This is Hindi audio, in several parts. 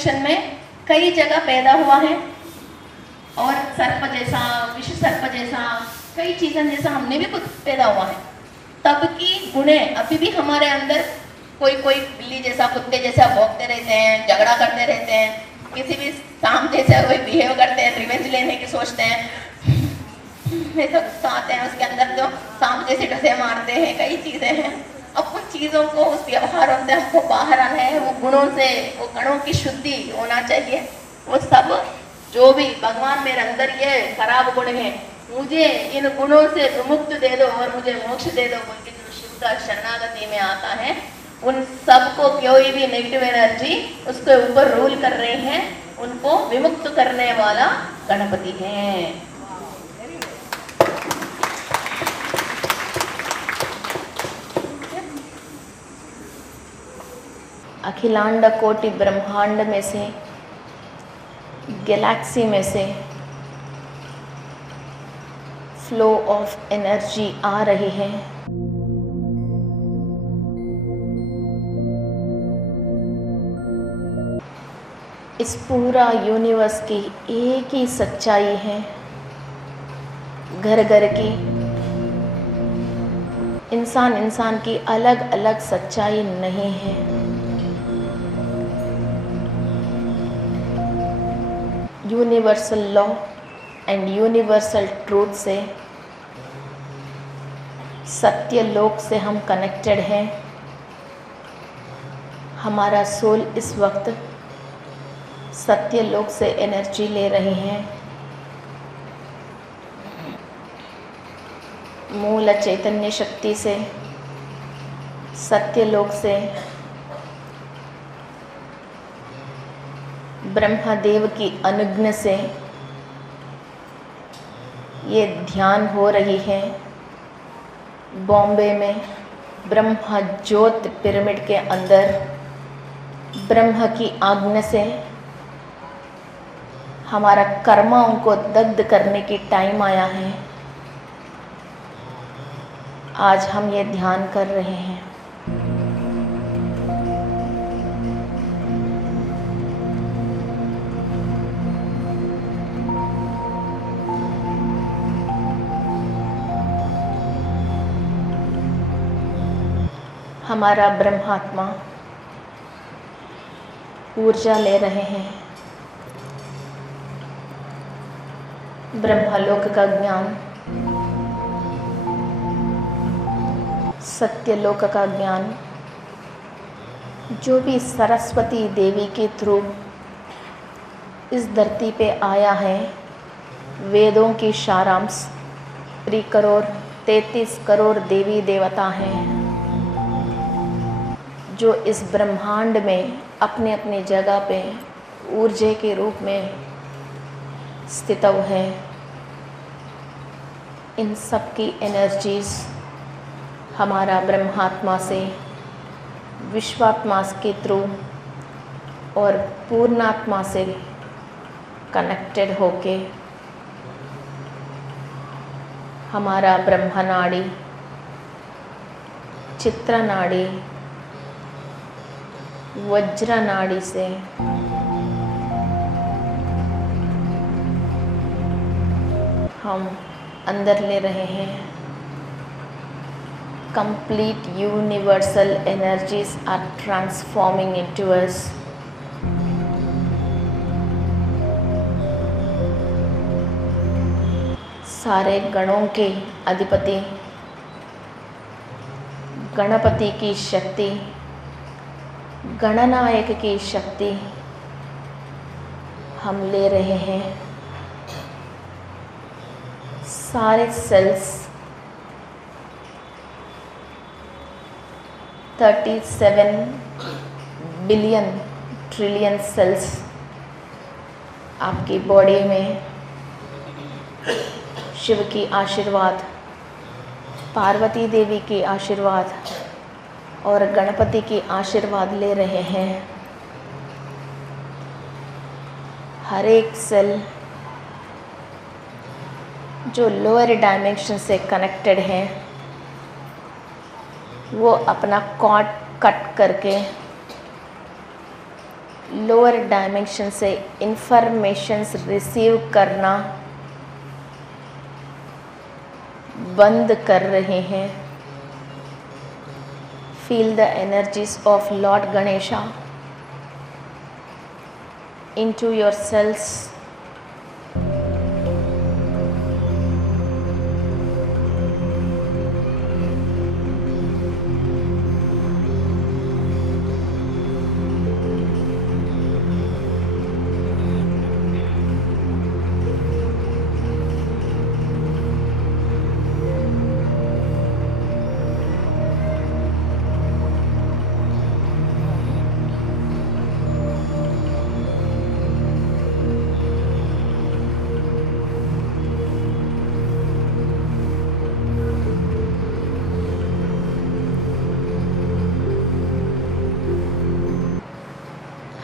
डायमेंशन में कई जगह पैदा हुआ है और सर्प जैसा, विश्व सर्प जैसा, कई चीज़ें जैसा हमने भी खुद पैदा हुआ है। तब की गुणे अभी भी हमारे अंदर कोई कोई बिल्ली जैसा, कुत्ते जैसा भौंकते रहते हैं, झगड़ा करते रहते हैं, किसी भी सांप जैसा कोई बिहेव करते हैं, रिवेंज लेने की सोचते हैं, ऐसा गुस्सा आते हैं उसके अंदर, जो सांप जैसे ढसे मारते हैं, कई चीज़ें हैं। अब उन चीज़ों को, उस व्यवहारों से हमको बाहर आना है, वो गुणों से, वो गणों की शुद्धि होना चाहिए। वो सब जो भी भगवान मेरे अंदर ये खराब गुण है, मुझे इन गुणों से विमुक्त दे दो और मुझे मोक्ष दे दो बोल के जो शिव का शरणागति में आता है, उन सबको कोई भी नेगेटिव एनर्जी उसके ऊपर रूल कर रहे हैं, उनको विमुक्त करने वाला गणपति है। अखिलांड कोटि ब्रह्मांड में से, गैलेक्सी में से फ्लो ऑफ एनर्जी आ रही है। इस पूरा यूनिवर्स की एक ही सच्चाई है, घर घर की, इंसान इंसान की अलग अलग सच्चाई नहीं है। Universal law and universal truth से, सत्य लोक से हम कनेक्टेड हैं। हमारा सोल इस वक्त सत्य लोक से एनर्जी ले रही हैं। मूल चैतन्य शक्ति से, सत्य लोक से, ब्रह्मदेव की अनुज्ञा से ये ध्यान हो रही है। बॉम्बे में ब्रह्म ज्योत पिरामिड के अंदर ब्रह्म की आज्ञा से हमारा कर्मों को दग्ध करने की टाइम आया है। आज हम ये ध्यान कर रहे हैं। हमारा ब्रह्मात्मा ऊर्जा ले रहे हैं। ब्रह्मलोक का ज्ञान, सत्यलोक का ज्ञान, जो भी सरस्वती देवी के थ्रू इस धरती पे आया है, वेदों की सारांश 33 करोड़ देवी देवता हैं जो इस ब्रह्मांड में अपने अपने जगह पे ऊर्जा के रूप में स्थित है। इन सब की एनर्जीज हमारा ब्रह्मात्मा से, विश्वात्मा के थ्रू और पूर्णात्मा से कनेक्टेड होके हमारा ब्रह्मनाड़ी, चित्रनाड़ी, वज्रनाड़ी से हम अंदर ले रहे हैं। Complete universal energies are transforming into us. सारे गणों के अधिपति गणपति की शक्ति, गणनायक की शक्ति हम ले रहे हैं। सारे सेल्स 37 बिलियन ट्रिलियन सेल्स आपकी बॉडी में शिव की आशीर्वाद, पार्वती देवी की आशीर्वाद और गणपति की आशीर्वाद ले रहे हैं। हर एक सेल जो लोअर डायमेंशन से कनेक्टेड है, वो अपना कॉर्ड कट करके लोअर डायमेंशन से इंफॉर्मेशंस रिसीव करना बंद कर रहे हैं। Feel the energies of lord Ganesha into your cells.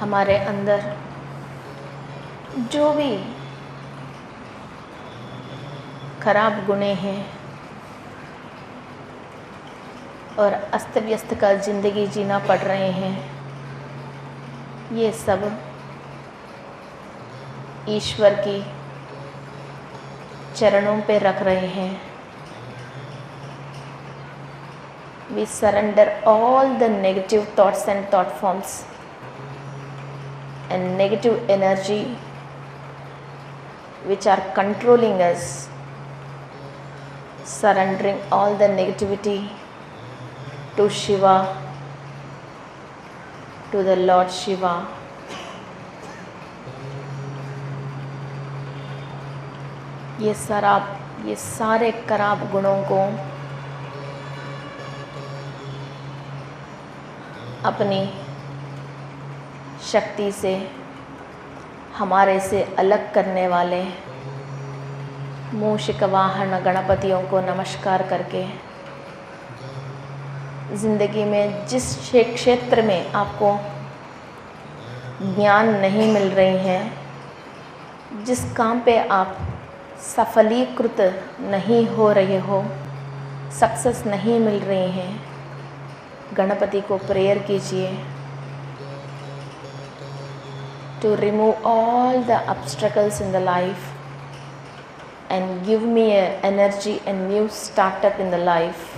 हमारे अंदर जो भी खराब गुणे हैं और अस्त व्यस्त का ज़िंदगी जीना पड़ रहे हैं, ये सब ईश्वर की चरणों पे रख रहे हैं। We surrender all the negative thoughts and thought forms and negative energy which are controlling us, surrendering all the negativity to Shiva, to the Lord Shiva. ये सारे खराब गुणों को अपनी शक्ति से हमारे से अलग करने वाले मूषिक वाहन गणपतियों को नमस्कार करके ज़िंदगी में जिस क्षेत्र में आपको ज्ञान नहीं मिल रही है, जिस काम पे आप सफलीकृत नहीं हो रहे हो, सक्सेस नहीं मिल रही हैं, गणपति को प्रेयर कीजिए to remove all the obstacles in the life and give me a energy and new startup in the life.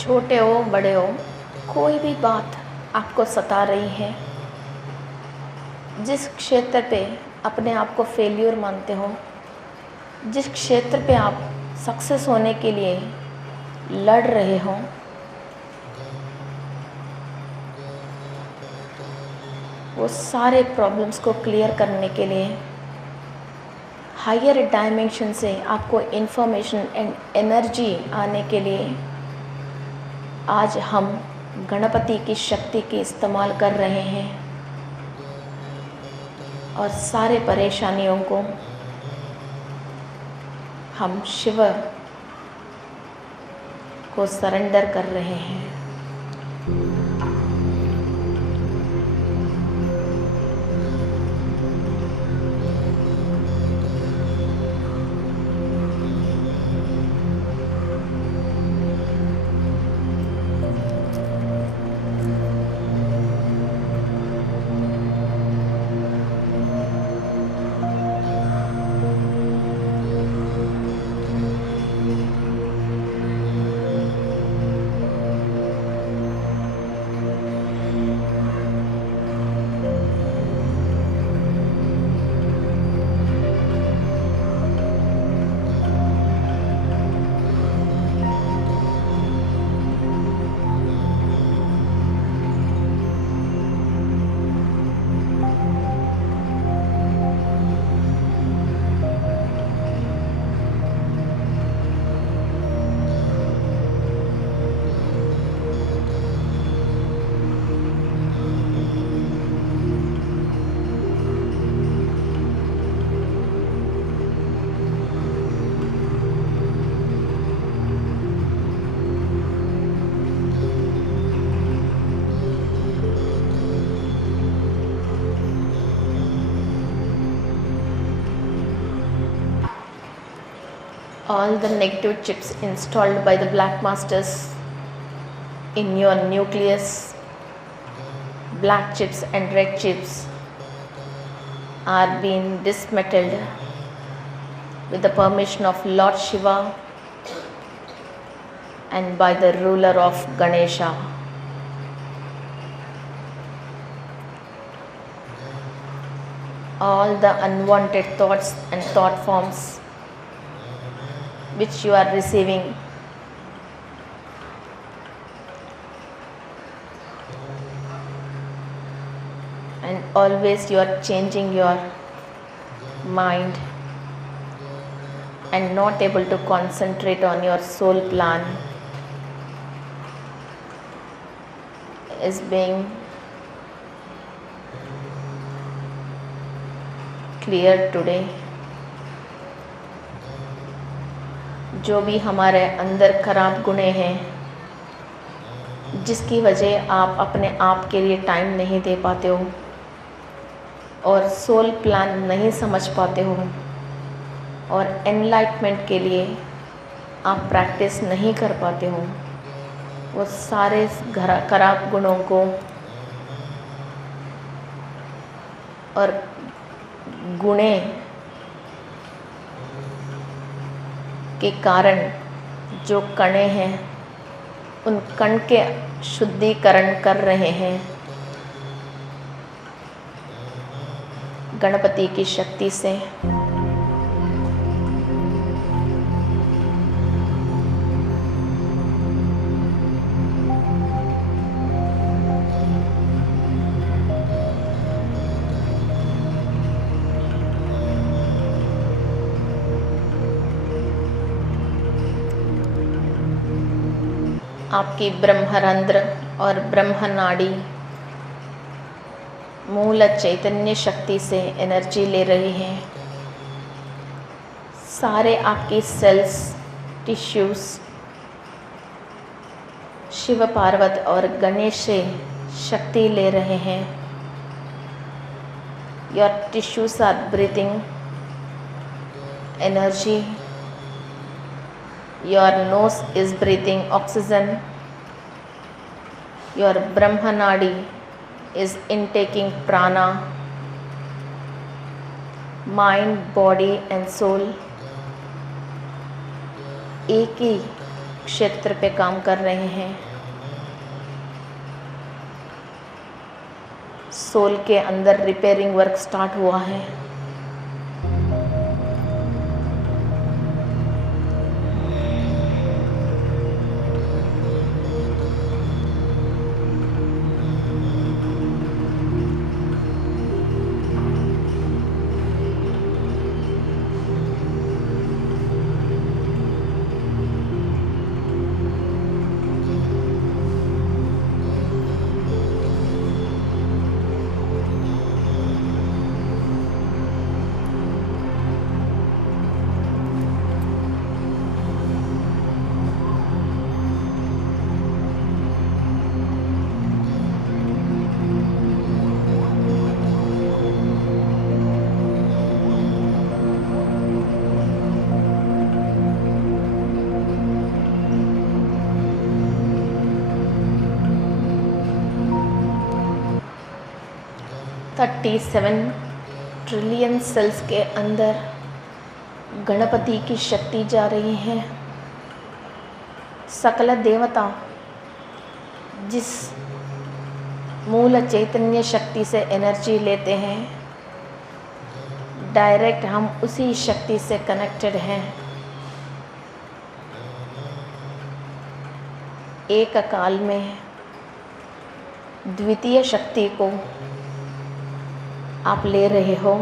छोटे हो बड़े हो, कोई भी बात आपको सता रही है, जिस क्षेत्र पे अपने आप को फेल्यूर मानते हो, जिस क्षेत्र पे आप सक्सेस होने के लिए लड़ रहे हो, वो सारे प्रॉब्लम्स को क्लियर करने के लिए हायर डायमेंशन से आपको इन्फॉर्मेशन एंड एनर्जी आने के लिए आज हम गणपति की शक्ति की इस्तेमाल कर रहे हैं और सारे परेशानियों को हम शिव को सरेंडर कर रहे हैं। all the negative chips installed by the black masters in your nucleus, black chips and red chips, are being dismantled with the permission of Lord Shiva and by the ruler of Ganesha. All the unwanted thoughts and thought forms which you are receiving and always you are changing your mind and not able to concentrate on your soul plan is being cleared today. जो भी हमारे अंदर खराब गुणे हैं जिसकी वजह आप अपने आप के लिए टाइम नहीं दे पाते हो और सोल प्लान नहीं समझ पाते हो और एनलाइटमेंट के लिए आप प्रैक्टिस नहीं कर पाते हो, वो सारे खराब गुणों को और गुणे के कारण जो कणे हैं उन कण के शुद्धिकरण कर रहे हैं गणपति की शक्ति से। आपकी ब्रह्मरंध्र और ब्रह्मनाड़ी मूल चैतन्य शक्ति से एनर्जी ले रही हैं। सारे आपकी सेल्स, टिश्यूज शिव पार्वत और गणेश से शक्ति ले रहे हैं। Your tissues are breathing energy, your nose is breathing oxygen, your brahmanadi is intaking prana, mind, body and soul एक ही क्षेत्र पे काम कर रहे हैं। सोल के अंदर रिपेयरिंग वर्क स्टार्ट हुआ है। $37 ट्रिलियन सेल्स के अंदर गणपति की शक्ति जा रही है। सकल देवता जिस मूल चैतन्य शक्ति से एनर्जी लेते हैं, डायरेक्ट हम उसी शक्ति से कनेक्टेड हैं। एक काल में द्वितीय शक्ति को आप ले रहे हो।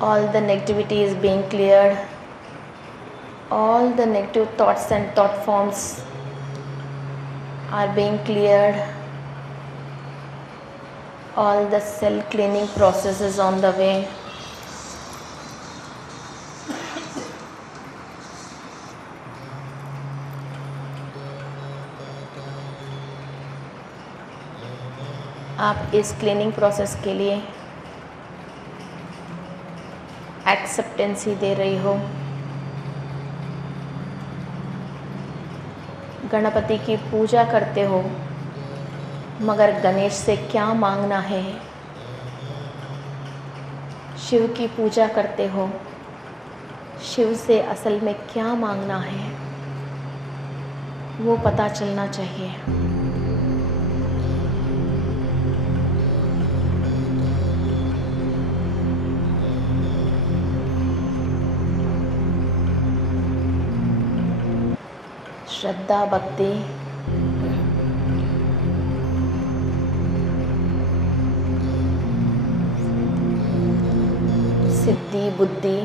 All the negativity is being cleared. All the negative thoughts and thought forms are being cleared. All the cell cleaning process is on the way. आप इस क्लीनिंग प्रोसेस के लिए एक्सेप्टेंसी दे रही हो। गणपति की पूजा करते हो, मगर गणेश से क्या मांगना है? शिव की पूजा करते हो, शिव से असल में क्या मांगना है वो पता चलना चाहिए। श्रद्धा, भक्ति, सिद्धि, बुद्धि,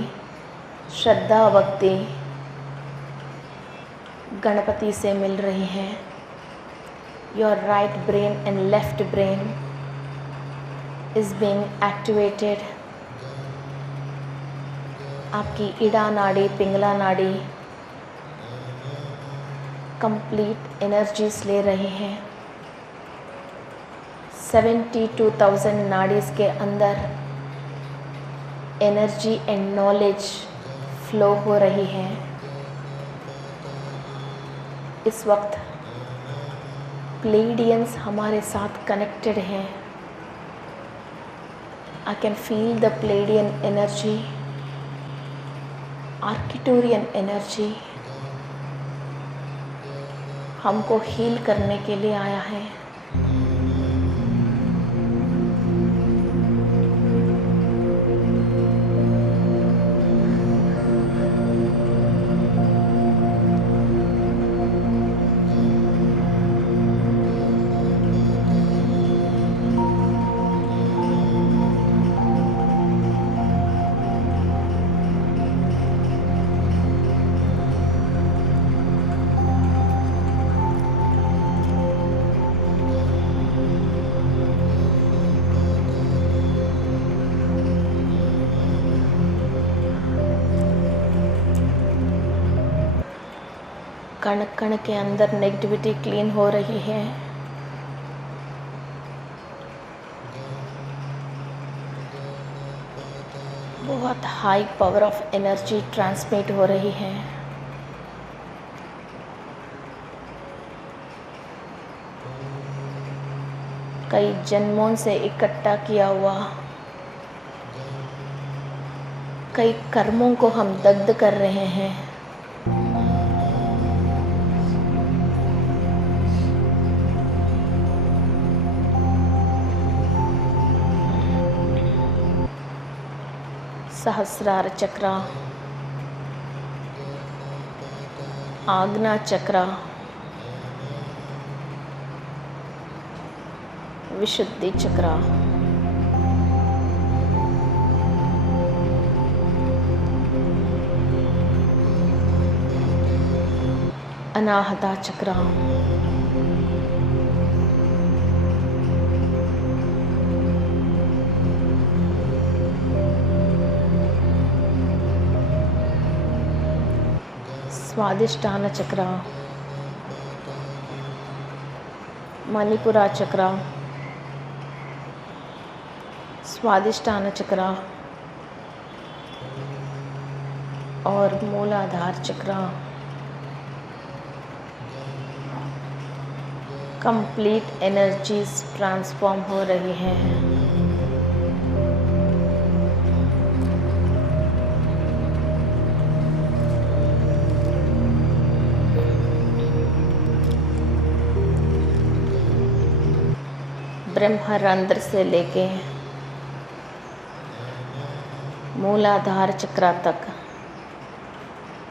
श्रद्धा, भक्ति गणपति से मिल रही हैं। Your right brain and left brain is being activated. आपकी इड़ा नाड़ी, पिंगला नाड़ी कंप्लीट एनर्जीज ले रही हैं। 72,000 नाड़ीज के अंदर एनर्जी एंड नॉलेज फ्लो हो रही है। इस वक्त प्लेडियंस हमारे साथ कनेक्टेड हैं। I can feel the Pleiadian energy, Arcturian energy हमको हील करने के लिए आया है। कण कण के अंदर नेगेटिविटी क्लीन हो रही है। बहुत high power of energy transmit हो रही है। कई जन्मों से इकट्ठा किया हुआ कई कर्मों को हम दग्ध कर रहे हैं। सहस्रार चक्र, आज्ञा चक्र, विशुद्धि चक्र, अनाहता चक्र, स्वादिष्ठान चक्र, मणिपुरा चक्र, स्वादिष्ठान चक्र और मूलाधार चक्र कंप्लीट एनर्जीज ट्रांसफॉर्म हो रही हैं। ब्रह्मरंध्र से लेके मूलाधार चक्र तक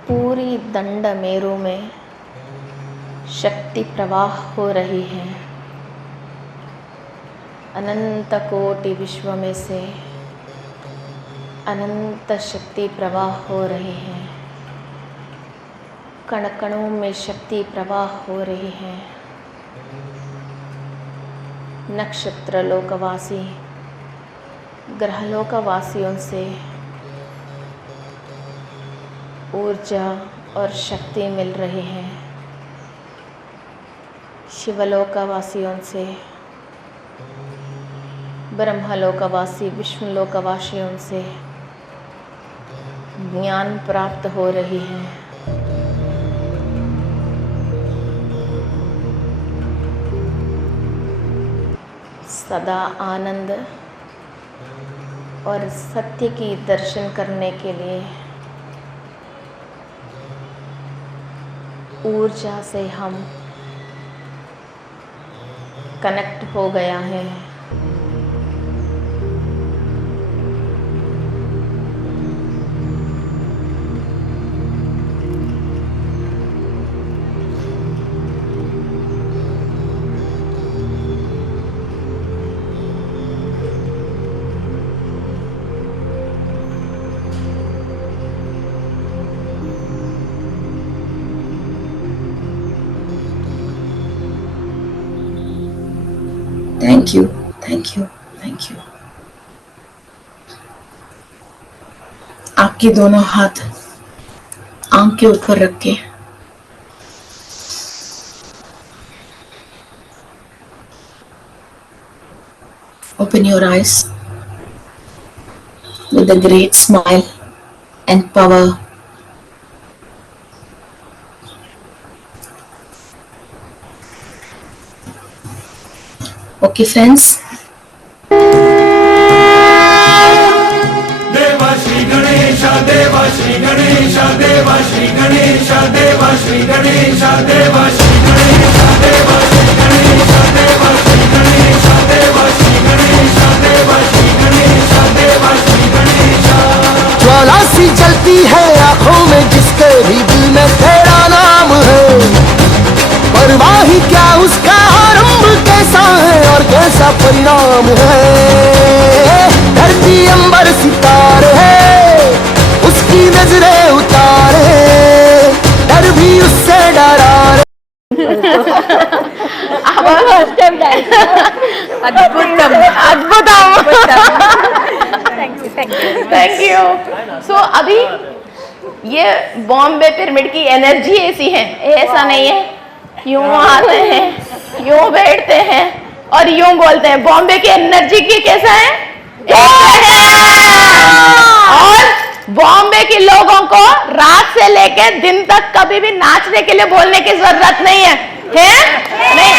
पूरी दंड मेरु में शक्ति प्रवाह हो रही है। अनंत कोटि विश्व में से अनंत शक्ति प्रवाह हो रही है। कण कणों में शक्ति प्रवाह हो रही है। नक्षत्र लोकवासी, ग्रहलोकवासियों से ऊर्जा और शक्ति मिल रही है। शिवलोकवासियों से ब्रह्मलोकवासी विष्णुलोकवासियों से ज्ञान प्राप्त हो रही है। सदा आनंद और सत्य की दर्शन करने के लिए ऊर्जा से हम कनेक्ट हो गया है। Thank you, thank you, thank you. आपके दोनों हाथ आंख के ऊपर रख के open your eyes with a great smile and power. Okay, friends. Deva Shri Ganesha, Deva Shri Ganesha, Deva Shri Ganesha, Deva Shri Ganesha, Deva Shri Ganesha, Deva Shri Ganesha, Deva Shri Ganesha, Deva Shri Ganesha, Deva Shri Ganesha, Deva Shri Ganesha। ज्वाला सी जलती है आंखों में जिसके भी दिल में तेरा नाम है, परवाह ही क्या उसका आरंभ कैसा है और कैसा परिणाम है। धरती अंबर सितारे है उसकी नजरें उतारे, डर भी उससे डरा रे। Thank you. सो अभी ये बॉम्बे पिरामिड की एनर्जी ऐसी है, ऐसा नहीं है यूं आते हैं यूं बैठते हैं और यूं बोलते हैं। बॉम्बे की एनर्जी की कैसा है, और बॉम्बे के लोगों को रात से लेकर दिन तक कभी भी नाचने के लिए बोलने की जरूरत नहीं है, नहीं,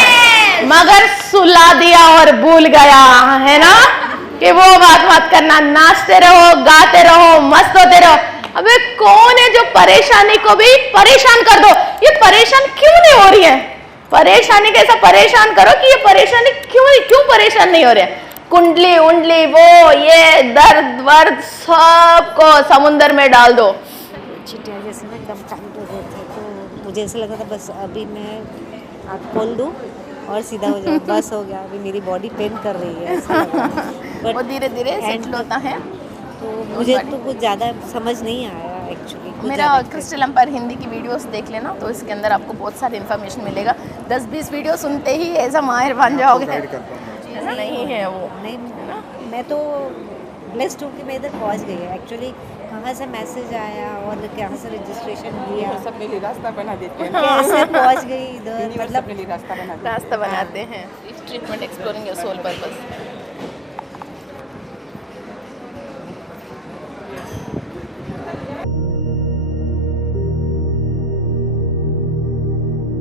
मगर सुला दिया और भूल गया है ना कि वो बात मत करना, नाचते रहो, गाते रहो, मस्त होते रहो। अबे कौन है जो परेशानी को भी परेशान कर दो? ये परेशान क्यों नहीं हो रही है? परेशानी कैसा परेशान करो कि ये परेशानी क्यों परेशान नहीं हो रही है? कुंडली उंडली वो ये दर्द वर्द सबको समुंदर में डाल दो। चिटिया जैसे ना एकदम टाइट हो गए थे, तो मुझे ऐसा लगा था बस अभी मैं आँख खोल दूँ और सीधा हो जाऊँ, बस हो गया। अभी मेरी बॉडी पेन कर रही है, ऐसा लगा। वो धीरे धीरे सेटल होता है। तो मुझे तो कुछ ज़्यादा समझ नहीं आया एक्चुअली। मेरा क्रिस्टल एम्पायर हिंदी की वीडियोस देख लेना, तो इसके अंदर आपको बहुत सारी इन्फॉर्मेशन मिलेगा। 10-20 वीडियो सुनते ही ऐसा माहिर बन जाओगे। ऐसा नहीं है वो, नहीं मैं तो ब्लेस्ड हूँ कि मैं इधर पहुँच गई है एक्चुअली। कहाँ से मैसेज आया और कहाँ से रजिस्ट्रेशन किया, सबके लिए रास्ता बना देते हैं। कैसे पहुँच गई इधर, मतलब सबके लिए रास्ता बना देते हैं। रास्ता बनाते हैं। Treatment exploring your soul purpose.